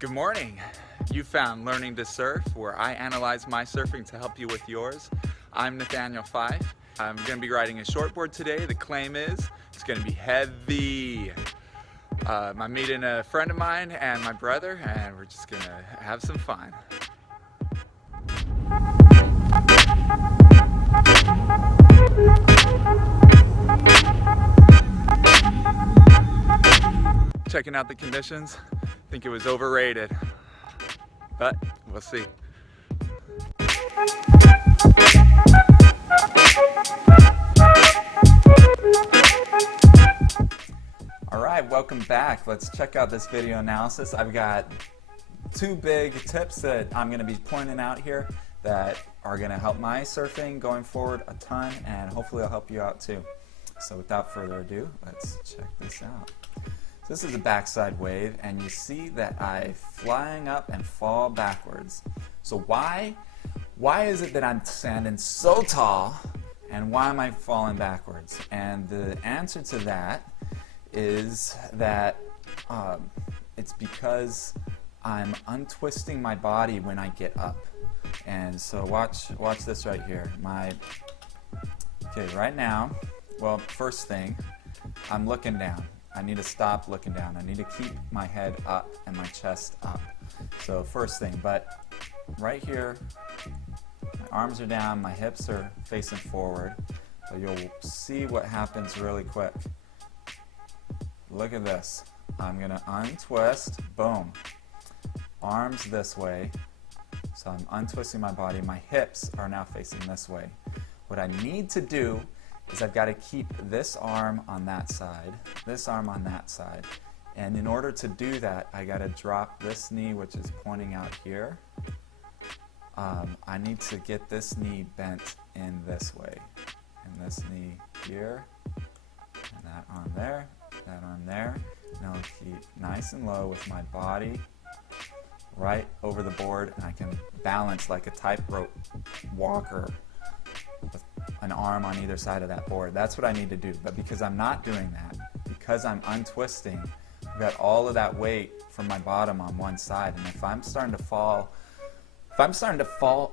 Good morning. You found Learning to Surf, where I analyze my surfing to help you with yours. I'm Nathaniel Fife. I'm going to be riding a shortboard today. The claim is it's going to be heavy. I'm meeting a friend of mine and my brother, and we're just going to have some fun. Checking out the conditions. I think it was overrated, but we'll see. Alright, welcome back. Let's check out this video analysis. I've got two big tips that I'm going to be pointing out here that are going to help my surfing going forward a ton, and hopefully it'll help you out too. So without further ado, let's check this out. So this is a backside wave, and you see that I'm flying up and fall backwards. So why is it that I'm standing so tall, and why am I falling backwards? And the answer to that is that it's because I'm untwisting my body when I get up. And so watch this right here. Okay, right now, well, first thing, I'm looking down. I need to stop looking down. I need to keep my head up and my chest up. So first thing, but right here, my arms are down, my hips are facing forward. So you'll see what happens really quick. Look at this. I'm gonna untwist, boom. Arms this way. So I'm untwisting my body. My hips are now facing this way. What I need to do is I've got to keep this arm on that side, this arm on that side. And in order to do that, I got to drop this knee, which is pointing out here. I need to get this knee bent in this way. And this knee here, and that arm there, that arm there. Now I'll keep nice and low with my body right over the board, and I can balance like a tightrope walker with an arm on either side of that board. That's what I need to do. But because I'm not doing that, because I'm untwisting, I've got all of that weight from my bottom on one side, and if I'm starting to fall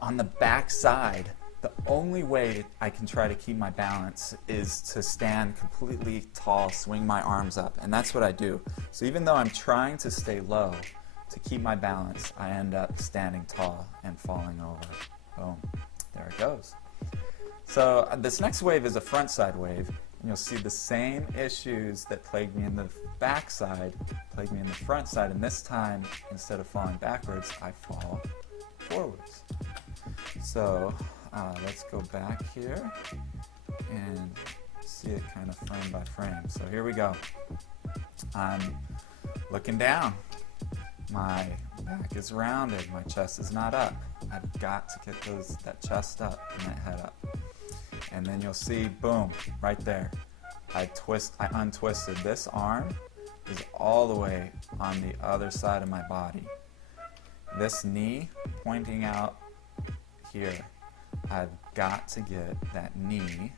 on the back side, the only way I can try to keep my balance is to stand completely tall, swing my arms up, and that's what I do. So even though I'm trying to stay low to keep my balance, I end up standing tall and falling over. Boom, there it goes. So this next wave is a frontside wave, and you'll see the same issues that plagued me in the backside plague me in the front side, and this time, instead of falling backwards, I fall forwards. So let's go back here and see it kind of frame by frame. So here we go. I'm looking down. My back is rounded. My chest is not up. I've got to get that chest up and that head up. And then you'll see, boom, right there. I untwisted. This arm is all the way on the other side of my body. This knee pointing out here. I've got to get that knee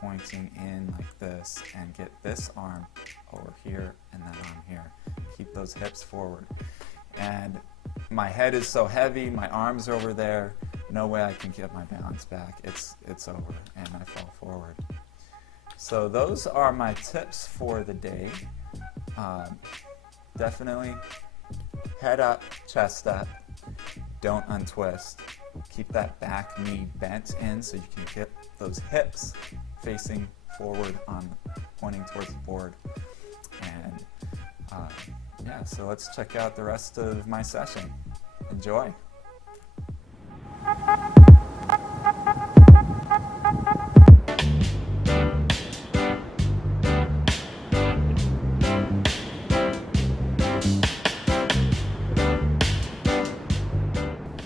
pointing in like this and get this arm over here and that arm here. Keep those hips forward. And my head is so heavy, my arms are over there, no way I can get my balance back. It's over and I fall forward. So those are my tips for the day. Definitely head up, chest up, don't untwist. Keep that back knee bent in so you can get those hips facing forward pointing towards the board. And yeah, so let's check out the rest of my session. Enjoy.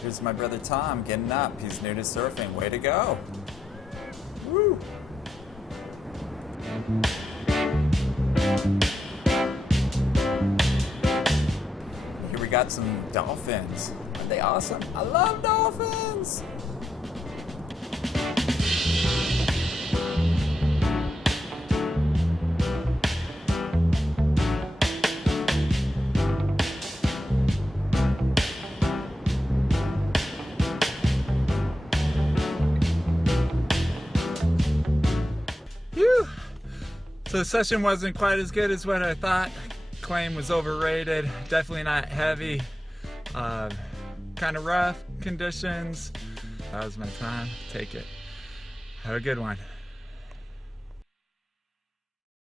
Here's my brother Tom getting up. He's new to surfing. Way to go. Woo! Here we got some dolphins. Aren't they awesome? I love dolphins! So the session wasn't quite as good as what I thought. Claim was overrated, definitely not heavy. Kind of rough conditions. That was my time. Take it. Have a good one.